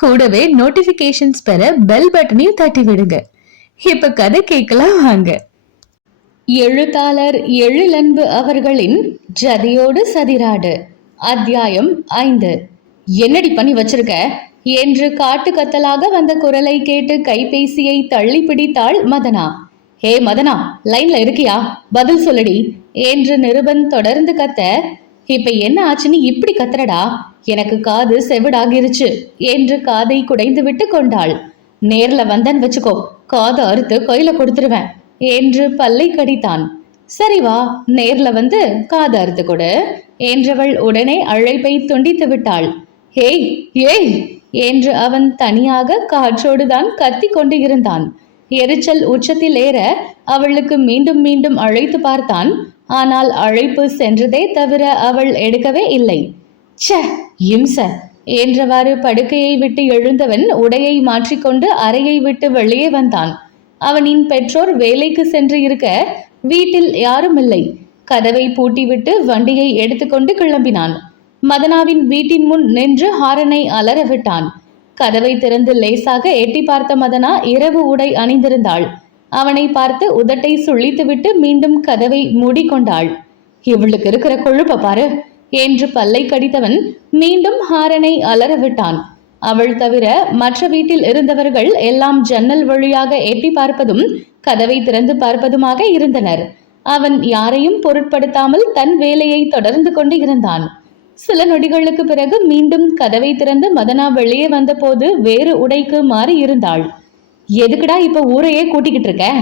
கூடவே நோட்டிபிகேஷன்ஸ் பெற பெல் பட்டனையும் தட்டி விடுங்க இப்ப கதை கேட்கலாம் வாங்க. எழுத்தாளர் எழிலன்பு அவர்களின் ஜதியோடு சதிராடு அத்தியாயம் ஐந்து. என்னடி பண்ணி வச்சிருக்க? என்று காட்டு கத்தலாக வந்த குரலை கேட்டு கைபேசியை தள்ளி பிடித்தாள் மதனா. ஹே மதனா லைன்ல இருக்கியா? பதில் சொல்லடி என்று நிருபன் தொடர்ந்து கத்த இப்ப என்ன ஆச்சுன்னு இப்படி கத்துறடா? எனக்கு காது செவிடாகிருச்சு என்று காதை குடைந்து விட்டு கொண்டாள். நேர்ல வந்தன் வச்சுக்கோ காதை அறுத்து கையில கொடுத்துருவேன் என்று பல்லை கடித்தான். சரி வா நேர்ல வந்து காது அறுத்து கொடு என்றவள் உடனே அழைப்பை துண்டித்து விட்டாள். ஏய் ஏய் என்று அவன் தனியாக காற்றோடுதான் கத்தி கொண்டு இருந்தான். எரிச்சல் உச்சத்தில் ஏற அவளுக்கு மீண்டும் மீண்டும் அழைத்து பார்த்தான். ஆனால் அழைப்பு சென்றதே தவிர அவள் எடுக்கவே இல்லை. ச இம்ச என்றவாறு படுக்கையை விட்டு எழுந்தவன் உடையை மாற்றிக்கொண்டு அறையை விட்டு வெளியே வந்தான். அவனின் பெற்றோர் வேலைக்கு சென்று இருக்க வீட்டில் யாரும் இல்லை. கதவை பூட்டிவிட்டு வண்டியை எடுத்துக்கொண்டு கிளம்பினான். மதனாவின் வீட்டின் முன் நின்று ஹாரனை அலற விட்டான். கதவை திறந்து லேசாக எட்டி பார்த்த மதனா இரவு உடை அணிந்திருந்தாள். அவனை பார்த்து உதட்டை சுழித்துவிட்டு மீண்டும் கதவை மூடிக்கொண்டாள். இவளுக்கு இருக்கிற கொழுப்ப பாரு என்று பல்லை கடித்தவன் மீண்டும் ஹாரனை அலற விட்டான் அவள் தவிர மற்ற வீட்டில் இருந்தவர்கள் எல்லாம் ஜன்னல் வழியாக எட்டி பார்ப்பதும் கதவை திறந்து பார்ப்பதுமாக இருந்தனர். அவன் யாரையும் பொருட்படுத்தாமல் தன் வேலையை தொடர்ந்து கொண்டு இருந்தான். சில நொடிகளுக்கு பிறகு மீண்டும் கதவை திறந்து மதனா வெளியே வந்தபோது வேறு உடைக்கு மாறி இருந்தாள். எதுக்குடா இப்ப ஊரையே கூட்டிக்கிட்டு இருக்க?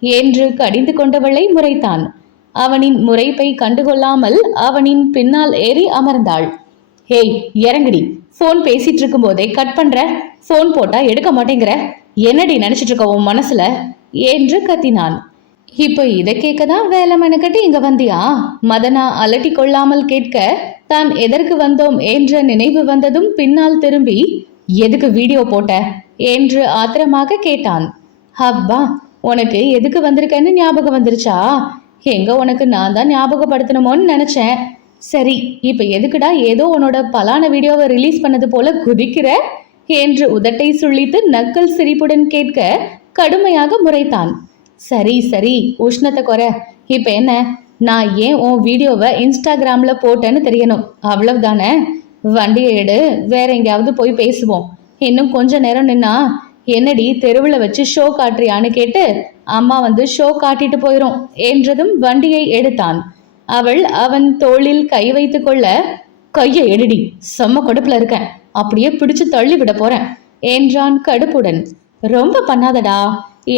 என்று கடிந்து கொண்டவளை முறைத்தான். அவனின் முறைப்பை கண்டுகொள்ளாமல் அவனின் பின்னால் ஏறி அமர்ந்தாள். ஹேய் இறங்குடி. ஃபோன் பேசிட்டு இருக்கும் போதே கட் பண்ற. ஃபோன் போட்டா எடுக்க மாட்டேங்கிற. என்னடி நினைச்சிட்டு இருக்க உன் மனசுல? என்று கத்தினான். இப்போ இதை கேட்க தான் வேலை மெனக்கட்டி இங்க வந்தியா? மதனா அலட்டி கொள்ளாமல் கேட்க தான் எதற்கு வந்தோம்? என்ற நினைவு வந்ததும் பின்னால் திரும்பி எதுக்கு வீடியோ போட்ட? என்று ஆத்திரமாக கேட்டான். அப்பா உனக்கு எதுக்கு வந்திருக்கேன்னு ஞாபகம் வந்துருச்சா? எங்க உனக்கு நான் தான் ஞாபகப்படுத்தணுமோன்னு நினைச்சேன். சரி இப்ப எதுக்குடா ஏதோ உன்னோட பலான வீடியோவை ரிலீஸ் பண்ணது போல குதிக்கிற? என்று உதட்டை சுழித்து நக்கல் சிரிப்புடன் கேட்க கடுமையாக முறைத்தான். சரி சரி உஷ்ணத்தை குறை. இப்போ என்ன? நான் ஏன் உன் வீடியோவை இன்ஸ்டாகிராமில் போட்டேன்னு தெரியணும். அவ்வளவுதானே? வண்டியை எடு வேற எங்கேயாவது போய் பேசுவோம். இன்னும் கொஞ்ச நேரம் நின்னா என்னடி தெருவில் வச்சு ஷோ காட்டுறியான்னு கேட்டு அம்மா வந்து ஷோ காட்டிட்டு போயிரும் என்றதும் வண்டியை எடுத்தான். அவள் அவன் தோளில் கை வைத்து கொள்ள கையை எடுடி செம்ம கடுப்புல இருக்கேன். அப்படியே பிடிச்சு தள்ளி விட போறேன் என்றான் கடுப்புடன். ரொம்ப பண்ணாதடா.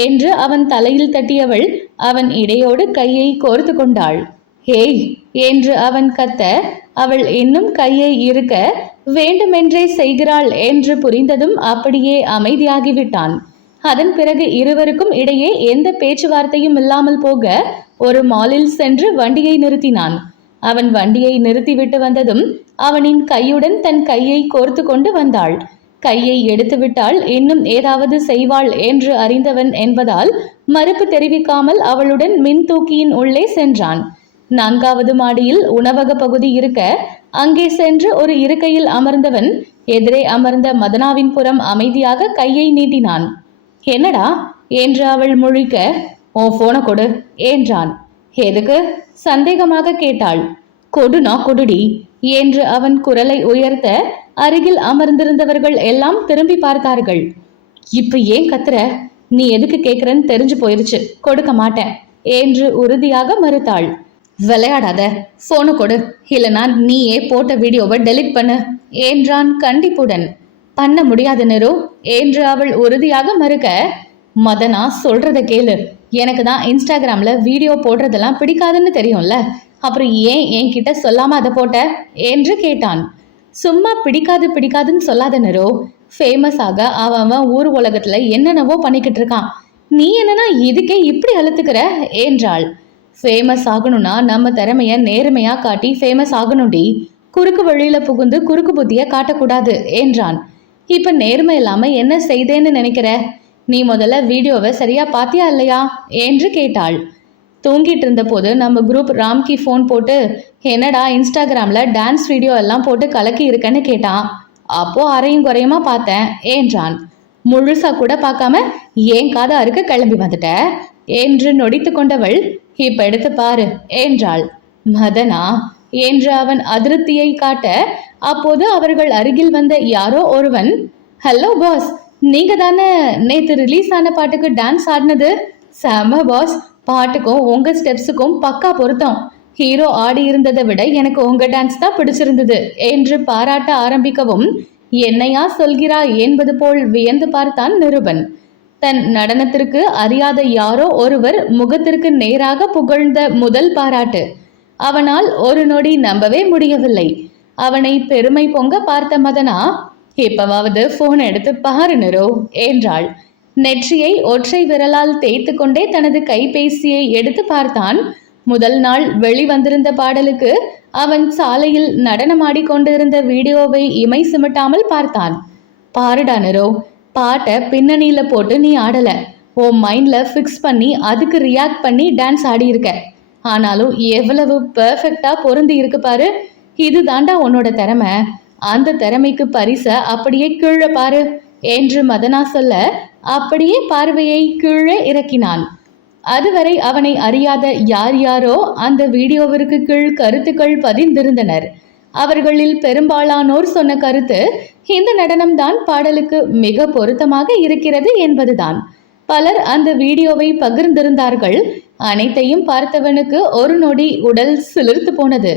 என்று அவன் தலையில் தட்டியவள் அவன் இடையோடு கையை கோர்த்து கொண்டாள். ஹேய் என்று அவன் கத்த அவள் இன்னும் கையை இருக்க வேண்டுமென்றே செய்கிறாள் என்று புரிந்ததும் அப்படியே அமைதியாகிவிட்டான். அதன் பிறகு இருவருக்கும் இடையே எந்த பேச்சுவார்த்தையும் இல்லாமல் போக ஒரு மாலில் சென்று வண்டியை நிறுத்தினான். அவன் வண்டியை நிறுத்திவிட்டு வந்ததும் அவனின் கையுடன் தன் கையை கோர்த்து கொண்டு வந்தாள். கையை எடுத்துவிட்டால் இன்னும் ஏதாவது செய்வாள் என்று அறிந்தவன் என்பதால் மறுப்பு தெரிவிக்காமல் அவளுடன் மின் தூக்கியின் உள்ளே சென்றான். நான்காவது மாடியில் உணவக பகுதி இருக்க அங்கே சென்று ஒரு இருக்கையில் அமர்ந்தவன் எதிரே அமர்ந்த மதனாவின் புறம் அமைதியாக கையை நீட்டினான். என்னடா என்று அவள் முழிக்க ஓ போனை கொடு என்றான். எதுக்கு? சந்தேகமாக கேட்டாள். கொடுனா கொடுடி என்று அவன் குரலை உயர்த்த அருகில் அமர்ந்திருந்தவர்கள் எல்லாம் திரும்பி பார்த்தார்கள். இப்ப ஏன் கத்துற? நீ எதுக்கு கேக்குறன்னு தெரிஞ்சு போயிருச்சு. கொடுக்க மாட்டேன் என்று உறுதியாக மறுத்தாள். விளையாடாத. போனு கொடு. இல்லனா நீயே போட்ட வீடியோவை டெலிட் பண்ணு என்றான் கண்டிப்புடன். பண்ண முடியாது நிரு என்று அவள் உறுதியாக மறுக்க மதனா சொல்றத கேளு. எனக்கு தான் இன்ஸ்டாகிராம்ல வீடியோ போடுறதெல்லாம் பிடிக்காதுன்னு தெரியும்ல. அப்புறம் ஏன் என்கிட்ட சொல்லாம அதை போட்ட? என்று கேட்டான். சும்மா பிடிக்காது பிடிக்காதுன்னு சொல்லாத நரோ ஃபேமஸாக அவன் அவன் ஊர் உலகத்தில் என்னென்னவோ பண்ணிக்கிட்டு இருக்கான். நீ என்னன்னா இதுக்கே இப்படி அழுத்துக்கிற? என்றாள். ஃபேமஸ் ஆகணும்னா நம்ம திறமைய நேர்மையாக காட்டி ஃபேமஸ் ஆகணும்டி. குறுக்கு வழியில் புகுந்து குறுக்கு புத்தியை காட்டக்கூடாது என்றான். இப்போ நேர்மை இல்லாமல் என்ன செய்தேன்னு நினைக்கிற? நீ முதல்ல வீடியோவை சரியா பாத்தியா இல்லையா? என்று கேட்டாள். தூங்கிட்டு இருந்தபோது நம்ம குரூப் ராம்கி ஃபோன் போட்டு என்னடா இன்ஸ்டாகிராமில் டான்ஸ் வீடியோ எல்லாம் போட்டு கலக்கி இருக்கேன்னு கேட்டான். அப்போது அரையும் குறையுமா பார்த்தேன் என்றான். முழுசா கூட பார்க்காம ஏன் காத அறுக்க கிளம்பி வந்துட்ட? என்று நொடித்து கொண்டவள் இப்ப எடுத்து பாரு என்றாள். மதனா என்று அவன் அதிருப்தியை காட்ட அப்போது அவர்கள் அருகில் வந்த யாரோ ஒருவன் ஹலோ பாஸ் நீங்க தானே நேத்து ரிலீஸ் ஆன பாட்டுக்கு டான்ஸ் ஆடினது? செம பாஸ் பாட்டுக்கும் உங்க ஸ்டெப்ஸுக்கும் பக்கா பொருத்தம். ஹீரோ ஆடி இருந்ததை விட எனக்கு உங்க டான்ஸ் தான் பிடிச்சிருந்தது என்று பாராட்ட ஆரம்பிக்கவும் என்னையா சொல்கிறாய் என்பது போல் வியந்து பார்த்தான் நிருபன். தன் நடனத்திற்கு அறியாத யாரோ ஒருவர் முகத்திற்கு நேராக புகழ்ந்த முதல் பாராட்டு. அவனால் ஒரு நொடி நம்பவே முடியவில்லை. அவனை பெருமை பொங்க பார்த்த மதனா இப்பவாவது போன் எடுத்து பாரு நிரோ என்றாள். நெற்றியை ஒற்றை விரலால் தேய்த்து கொண்டே தனது கைபேசியை எடுத்து பார்த்தான். முதல் நாள் வெளிவந்திருந்த பாடலுக்கு அவன் சாலையில் நடனமாடி கொண்டிருந்த வீடியோவை இமை சிமிட்டாமல் பார்த்தான். பாருடா நிரோ பாட்டை பின்னணியில போட்டு நீ ஆடல. உன் மைண்ட்ல ஃபிக்ஸ் பண்ணி அதுக்கு ரியாக்ட் பண்ணி டான்ஸ் ஆடியிருக்க. ஆனாலும் எவ்வளவு பெர்ஃபெக்டா பொருந்தி இருக்கு பாரு. இது தாண்டா உன்னோட திறமை. அந்த திறமைக்கு பரிச அப்படியே கீழே பாரு. என்று மதனா சொல்ல அப்படியே பார்வையை கீழே இறக்கினான் அதுவரை அவனை அறியாத யார் யாரோ அந்த வீடியோவிற்கு கீழ் கருத்துக்கள் பதிந்திருந்தனர். அவர்களில் பெரும்பாலானோர் சொன்ன கருத்து இந்த நடனம்தான் பாடலுக்கு மிக பொருத்தமாக இருக்கிறது என்பதுதான். பலர் அந்த வீடியோவை பகிர்ந்திருந்தார்கள். அனைத்தையும் பார்த்தவனுக்கு ஒரு நொடி உடல் சிலிர்த்து போனது.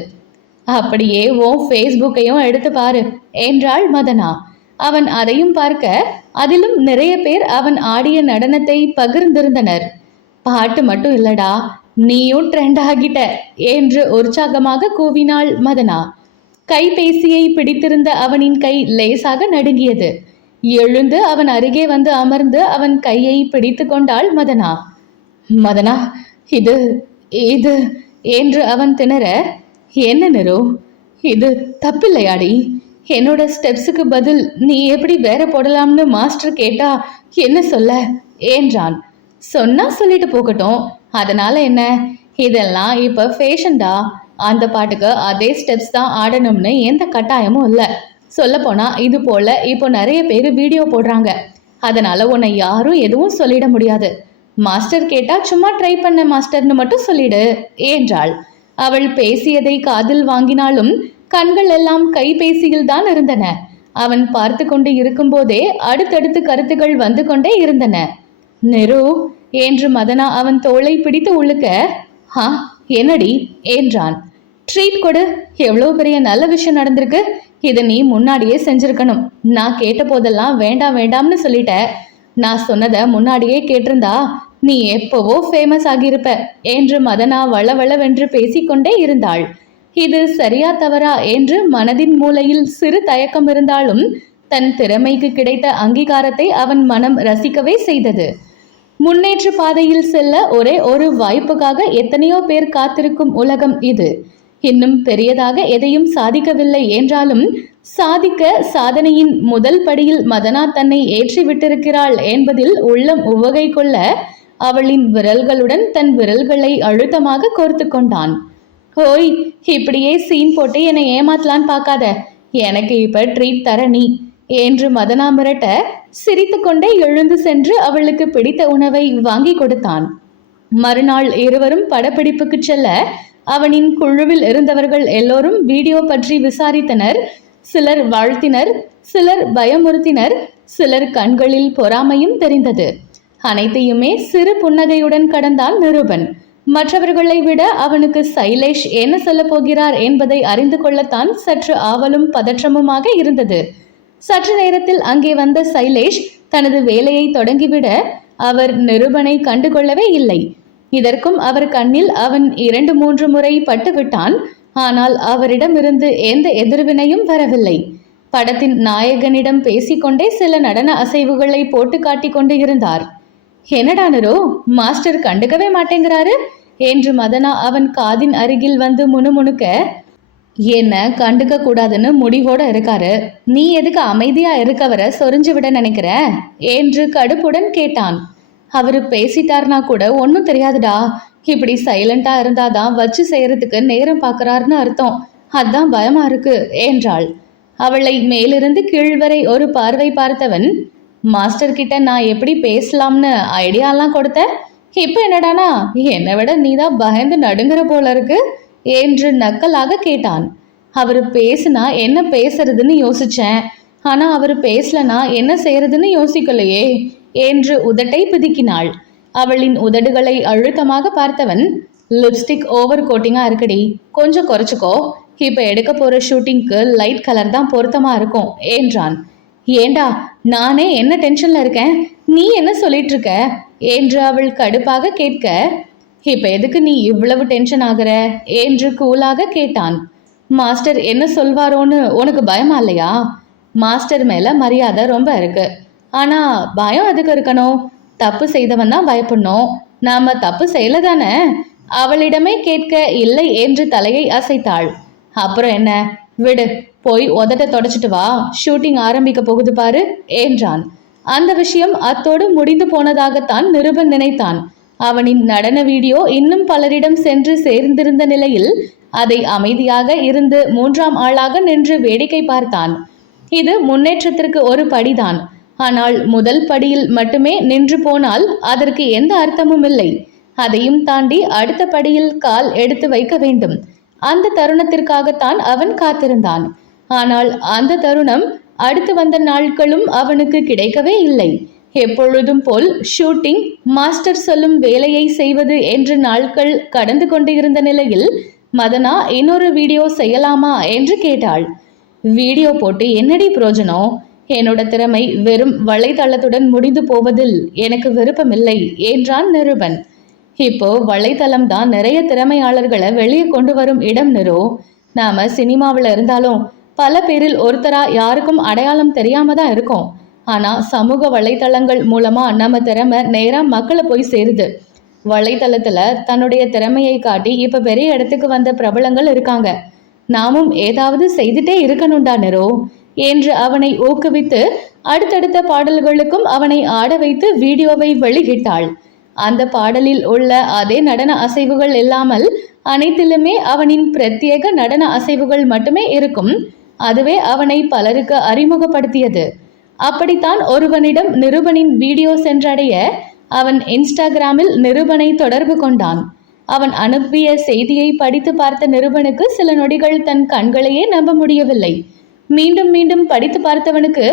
அப்படியே ஓ ஃபேஸ்புக்கையும் எடுத்து பாரு என்றாள் மதனா. அவன் அதையும் பார்க்க அதிலும் நிறைய பேர் அவன் ஆடிய நடனத்தை பகிர்ந்திருந்தனர். பாட்டு மட்டும் இல்லடா நீயும் ட்ரெண்ட் ஆகிட்ட என்று உற்சாகமாக கூவினாள் மதனா. கைபேசியை பிடித்திருந்த அவனின் கை லேசாக நடுங்கியது. எழுந்து அவன் அருகே வந்து அமர்ந்து அவன் கையை பிடித்து கொண்டாள் மதனா. மதனா இது இது என்று அவன் திணற என்ன நிறு இது தப்பில்லையாடி. என்னோட ஸ்டெப்ஸுக்கு பதில் நீ எப்படி வேற போடலாம்னு மாஸ்டர் கேட்டா என்ன சொல்ல? என்றான். சொன்னா சொல்லிட்டு போகட்டும். அதனால என்ன? இதெல்லாம் இப்ப ஃபேஷன்டா அந்த பாட்டுக்கு அதே ஸ்டெப்ஸ் தான் ஆடணும்னு எந்த கட்டாயமும் இல்லை. சொல்லப்போனால் இது போல இப்போ நிறைய பேர் வீடியோ போடுறாங்க. அதனால உன்னை யாரும் எதுவும் சொல்லிட முடியாது. மாஸ்டர் கேட்டா சும்மா ட்ரை பண்ண மாஸ்டர்னு மட்டும் சொல்லிடு என்றாள். அவள் பேசியதை காதில் வாங்கினாலும் கண்கள் எல்லாம் கைபேசியில் தான் இருந்தன. அவன் பார்த்து கொண்டு இருக்கும்போதே அடுத்தடுத்து கருத்துகள் வந்து கொண்டே இருந்தன. நெரு என்று மதனா அவன் தோளை பிடித்து உழுக்க ஹா என்னடி? என்றான். ட்ரீட் கொடு எவ்வளோ பெரிய நல்ல விஷயம் நடந்திருக்கு. இதை நீ முன்னாடியே செஞ்சிருக்கணும். நான் கேட்ட போதெல்லாம் வேண்டாம் வேண்டாம்னு சொல்லிட்ட. நான் சொன்னதை முன்னாடியே கேட்டிருந்தா நீ எப்போவோ ஃபேமஸ் ஆகியிருப்ப என்று மதனா வளவளவென்று பேசிக்கொண்டே இருந்தாள். இது சரியா தவறா என்று மனதின் மூலையில் சிறு தயக்கம் இருந்தாலும் தன் திறமைக்கு கிடைத்த அங்கீகாரத்தை அவன் மனம் ரசிக்கவே செய்தது. முன்னேற்ற பாதையில் செல்ல ஒரே ஒரு வாய்ப்புக்காக எத்தனையோ பேர் காத்திருக்கும் உலகம் இது. இன்னும் பெரியதாக எதையும் சாதிக்கவில்லை என்றாலும் சாதிக்க சாதனையின் முதல் படியில் மதனா தன்னை ஏற்றி விட்டிருக்கிறாள் என்பதில் உள்ளம் உவகை கொள்ள அவளின் விரல்களுடன் தன் விரல்களை அழுத்தமாக கோர்த்து கொண்டான். ஓய் இப்படியே சீன் போட்டு என்னை ஏமாத்தலான்னு பார்க்காத. எனக்கு இப்ப ட்ரீட் தர நீ. என்று மதனா மிரட்ட சிரித்துக்கொண்டே எழுந்து சென்று அவளுக்கு பிடித்த உணவை வாங்கி கொடுத்தான். மறுநாள் இருவரும் படப்பிடிப்புக்கு செல்ல அவனின் குழுவில் இருந்தவர்கள் எல்லோரும் வீடியோ பற்றி விசாரித்தனர். சிலர் வாழ்த்தினர் சிலர் பயமுறுத்தினர் சிலர் கண்களில் பொறாமையும் தெரிந்தது. அனைத்தையுமே சிறு புன்னகையுடன் கடந்தான் நிருபன். மற்றவர்களை விட அவனுக்கு சைலேஷ் என்ன சொல்லப் போகிறார் என்பதை அறிந்து கொள்ளத்தான் சற்று ஆவலும் பதற்றமுமாக இருந்தது. சற்று நேரத்தில் அங்கே வந்த சைலேஷ் தனது வேலையை தொடங்கிவிட அவர் நிருபனை கண்டுகொள்ளவே இல்லை. இதற்கும் அவர் கண்ணில் அவன் இரண்டு மூன்று முறை பட்டுவிட்டான் ஆனால் அவரிடமிருந்து எந்த எதிர்வினையும் வரவில்லை. படத்தின் நாயகனிடம் பேசிக்கொண்டே சில நடன அசைவுகளை போட்டு காட்டிக் கொண்டு இருந்தார். என்னடானரோ மாஸ்டர் கண்டுக்கவே மாட்டேங்கிறாரு? என்று மதனா அவன் காதின் அருகில் வந்து முணுமுணுக்க என்ன கண்டுக்க கூடாதுன்னு முடிவோட இருக்காரு. நீ எதுக்கு அமைதியா இருக்கவரை சொரிஞ்சு விட நினைக்கிற? என்று கடுப்புடன் கேட்டான். அவரு பேசிட்டார்னா கூட ஒன்றும் தெரியாதுடா. இப்படி சைலண்டா இருந்தாதான் வச்சு செய்யறதுக்கு நேரம் பார்க்கறாருன்னு அர்த்தம். அதான் பயமா இருக்கு என்றாள். அவளை மேலிருந்து கீழ் வரை ஒரு பார்வை பார்த்தவன் மாஸ்டர் கிட்ட நான் எப்படி பேசலாம்னு ஐடியாலாம் கொடுத்தேன் இப்போ என்னடானா என்னை விட நீ தான் பயந்து நடுங்குற போல இருக்கு என்று நக்கலாக கேட்டான். அவர் பேசுனா என்ன பேசுறதுன்னு யோசிச்சேன். ஆனா அவர் பேசலனா என்ன செய்யறதுன்னு யோசிக்கலையே என்று உதட்டை பிதுக்கினாள். அவளின் உதடுகளை அழுத்தமாக பார்த்தவன் லிப்ஸ்டிக் ஓவர் கோட்டிங்கா இருக்குடி. கொஞ்சம் குறைச்சிக்கோ. இப்போ எடுக்க போற ஷூட்டிங்க்கு லைட் கலர் தான் பொருத்தமா இருக்கும் என்றான். ஏண்டா நானே என்ன டென்ஷன்ல இருக்கேன்? நீ என்ன சொல்லிட்டு இருக்க என்று அவள் கடுப்பாக கேட்க இப்ப எதுக்கு நீ இவ்வளவு டென்ஷன் ஆகுற? என்று கூலாக கேட்டான். மாஸ்டர் என்ன சொல்வாரோன்னு உனக்கு பயமா இல்லையா? மாஸ்டர் மேல மரியாதை ரொம்ப இருக்கு. ஆனா பயம் எதுக்கு இருக்கணும்? தப்பு செய்தவன் தான் பயப்படணும். நாம தப்பு செய்யல தானே? அவளிடமே கேட்க இல்லை என்று தலையை அசைத்தாள். அப்புறம் என்ன? விடு. போய் உதட்ட தொடச்சிட்டு வா. ஷூட்டிங் ஆரம்பிக்க போகுது பாரு என்றான். அந்த விஷயம் அத்தோடு முடிந்து போனதாகத்தான் நிருபன் நினைத்தான். அவனின் நடன வீடியோ இன்னும் பலரிடம் சென்று சேர்ந்திருந்த நிலையில் அதை அமைதியாக இருந்து மூன்றாம் ஆளாக நின்று வேடிக்கை பார்த்தான். இது முன்னேற்றத்திற்கு ஒரு படிதான். ஆனால் முதல் படியில் மட்டுமே நின்று போனால் அதற்கு எந்த அர்த்தமும் இல்லை. அதையும் தாண்டி அடுத்த படியில் கால் எடுத்து வைக்க வேண்டும். அந்த தருணத்திற்காகத்தான் அவன் காத்திருந்தான். ஆனால் அந்த தருணம் அடுத்து வந்த நாட்களும் அவனுக்கு கிடைக்கவே இல்லை. எப்பொழுதும் போல் ஷூட்டிங் மாஸ்டர் சொல்லும் வேலையை செய்வது என்ற நாட்கள் கடந்து கொண்டு இருந்த நிலையில் மதனா இன்னொரு வீடியோ செய்யலாமா என்று கேட்டாள். வீடியோ போட்டு என்னடி பிரயோஜனம் என்னோட திறமை வெறும் வலைதளத்துடன் முடிந்து போவதில் எனக்கு விருப்பமில்லை என்றான் நிருபன். இப்போ வலைத்தளம் தான் நிறைய திறமையாளர்களை வெளியே கொண்டு வரும் இடம் நிரோ. நாம சினிமாவில் இருந்தாலும் பல பேரில் ஒருத்தரா யாருக்கும் அடையாளம் தெரியாம தான் இருக்கும். ஆனா சமூக வலைத்தளங்கள் மூலமா நம்ம திறமை நேரா மக்களை போய் சேருது. வலைத்தளத்துல தன்னுடைய திறமையை காட்டி இப்ப பெரிய இடத்துக்கு வந்த பிரபலங்கள் இருக்காங்க. நாமும் ஏதாவது செய்துட்டே இருக்கணும்டா நிரோ என்று அவனை ஊக்குவித்து அடுத்தடுத்த பாடல்களுக்கும் அவனை ஆட வைத்து வீடியோவை வெளியிட்டாள். அந்த பாடலில் உள்ள அதே நடன அசைவுகள் இல்லாமல் அனைத்திலுமே அவனின் பிரத்யேக நடன அசைவுகள் மட்டுமே இருக்கும். அதுவே அவனை பலருக்கு அறிமுகப்படுத்தியது. அப்படித்தான் ஒருவனிடம் நிருபனின் வீடியோ சென்றடைய அவன் இன்ஸ்டாகிராமில் நிருபனை தொடர்பு கொண்டான். அவன் அனுப்பிய செய்தியை படித்து பார்த்த நிருபனுக்கு சில நொடிகள் தன் கண்களையே நம்ப முடியவில்லை. மீண்டும் மீண்டும் படித்து பார்த்தவனுக்கு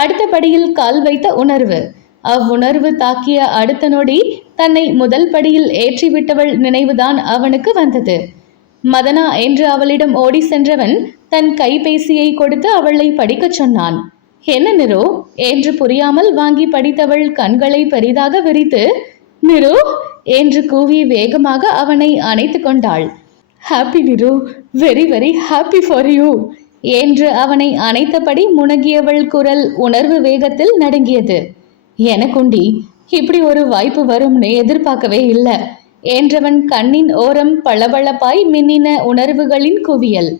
அடுத்த படியில் கால் வைத்த உணர்வு. அவ்வுணர்வு தாக்கிய அடுத்த நொடி தன்னை முதல் படியில் ஏற்றிவிட்டவள் நினைவுதான் அவனுக்கு வந்தது. மதனா என்று அவளிடம் ஓடி சென்றவன் தன் கைபேசியை கொடுத்து அவளை படிக்கச் சொன்னான். என்ன நிரு என்று புரியாமல் வாங்கி படித்தவள் கண்களை பெரிதாக விரித்து நிரு என்று கூவி வேகமாக அவனை அணைத்து கொண்டாள். Happy Niru. Very very happy for you என்று அவனை அணைத்தபடி முனகியவள் குரல் உணர்வு வேகத்தில் நடுங்கியது. எனக்குண்டி இப்படி ஒரு வாய்ப்பு வரும்னு எதிர்பார்க்கவே இல்லை. என்றவன் கண்ணின் ஓரம் பளபளப்பாய் மின்னின உணர்வுகளின் குவியல்.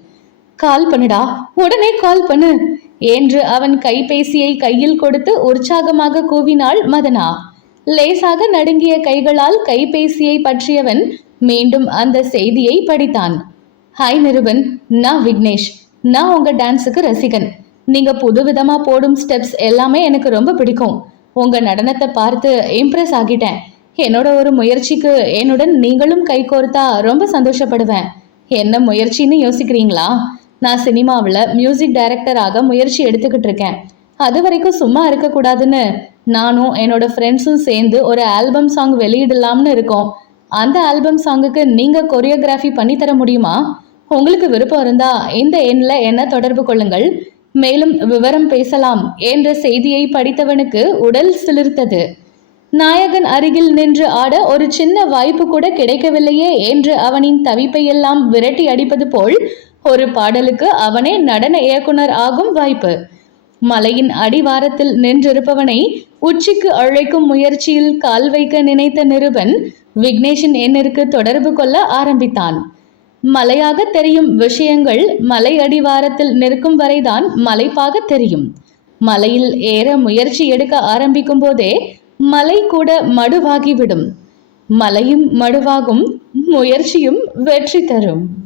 கால் பண்ணுடா உடனே கால் பண்ணு என்று அவன் கைபேசியை கையில் கொடுத்து உற்சாகமாக கூவினாள் மதனா. லேசாக நடுங்கிய கைகளால் கைபேசியை பற்றியவன் மீண்டும் அந்த செய்தியை படித்தான். ஹாய் நிருபன் நான் விக்னேஷ். நான் உங்க டான்ஸுக்கு ரசிகன். நீங்க புதுவிதமா போடும் ஸ்டெப்ஸ் எல்லாமே எனக்கு ரொம்ப பிடிக்கும். உங்க நடனத்தை பார்த்து இம்ப்ரெஸ் ஆகிட்டேன். என்னோட ஒரு முயற்சிக்கு என்னுடன் நீங்களும் கை கோர்த்தா ரொம்ப சந்தோஷப்படுவேன். என்ன முயற்சின்னு யோசிக்கிறீங்களா? நான் சினிமாவில் மியூசிக் டைரக்டராக முயற்சி எடுத்துக்கிட்டு இருக்கேன் அது வரைக்கும் சும்மா இருக்கக்கூடாதுன்னு நானும் என்னோட ஃப்ரெண்ட்ஸும் சேர்ந்து ஒரு ஆல்பம் சாங் வெளியிடலாம்னு இருக்கோம். அந்த ஆல்பம் சாங்குக்கு நீங்கள் கொரியோகிராஃபி பண்ணி தர முடியுமா? உங்களுக்கு விருப்பம் இருந்தா இந்த எண்ணில் என்ன தொடர்பு கொள்ளுங்கள். மேலும் விவரம் பேசலாம் என்ற செய்தியை படித்தவனுக்கு உடல் சிலிர்த்தது. நாயகன் அருகில் நின்று ஆட ஒரு சின்ன வாய்ப்பு கூட கிடைக்கவில்லையே என்று அவனின் தவிப்பையெல்லாம் விரட்டி அடிப்பது போல் ஒரு பாடலுக்கு அவனே நடன இயக்குனர் ஆகும் வாய்ப்பு. மலையின் அடிவாரத்தில் நின்றிருப்பவனை உச்சிக்கு அழைக்கும் முயற்சியில் கால் வைக்க நினைத்த நிருபன் விக்னேஷின் எண்ணிற்கு தொடர்பு கொள்ள ஆரம்பித்தான். மலையாக தெரியும் விஷயங்கள் மலை அடிவாரத்தில் நிற்கும் வரைதான் மலைப்பாக தெரியும். மலையில் ஏற முயற்சி எடுக்க ஆரம்பிக்கும் போதே மலை கூட மடுவாகிவிடும். மலையும் மடுவாகும் முயற்சியும் வெற்றி தரும்.